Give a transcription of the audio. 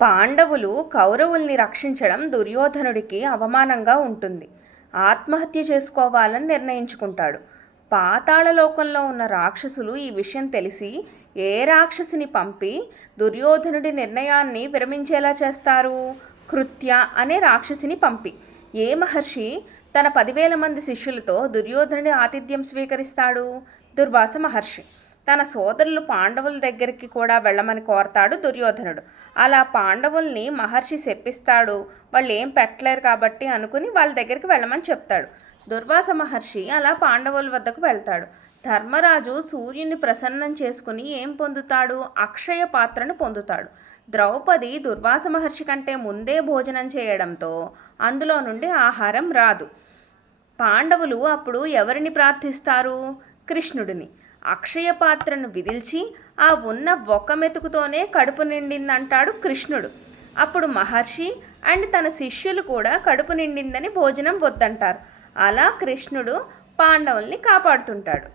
పాండవులు కౌరవుల్ని రక్షించడం దుర్యోధనుడికి అవమానంగా ఉంటుంది. ఆత్మహత్య చేసుకోవాలని నిర్ణయించుకుంటాడు. పాతాళలోకంలో ఉన్న రాక్షసులు ఈ విషయం తెలిసి ఏ రాక్షసిని పంపి దుర్యోధనుడి నిర్ణయాన్ని విరమించేలా చేస్తారు? కృత్య అనే రాక్షసిని పంపి. ఏ మహర్షి తన 10,000 మంది శిష్యులతో దుర్యోధనుడి ఆతిథ్యం స్వీకరిస్తాడు? దుర్వాస మహర్షి. తన సోదరులు పాండవుల దగ్గరికి కూడా వెళ్ళమని కోరతాడు దుర్యోధనుడు. అలా పాండవుల్ని మహర్షి శపిస్తాడు. వాళ్ళు ఏం పెట్టలేరు కాబట్టి అనుకుని వాళ్ళ దగ్గరికి వెళ్ళమని చెప్తాడు. దుర్వాస మహర్షి అలా పాండవుల వద్దకు వెళ్తాడు. ధర్మరాజు సూర్యుని ప్రసన్నం చేసుకుని ఏం పొందుతాడు? అక్షయ పాత్రను పొందుతాడు. ద్రౌపది దుర్వాస మహర్షి కంటే ముందే భోజనం చేయడంతో అందులో నుండి ఆహారం రాదు. పాండవులు అప్పుడు ఎవరిని ప్రార్థిస్తారు? కృష్ణుడిని. అక్షయ పాత్రను విదిల్చి ఆ ఉన్న ఒక్క మెతుకుతోనే కడుపు నిండిందంటాడు కృష్ణుడు. అప్పుడు మహర్షి అండ్ తన శిష్యులు కూడా కడుపు నిండిందని భోజనం వద్దంటారు. అలా కృష్ణుడు పాండవుల్ని కాపాడుతుంటాడు.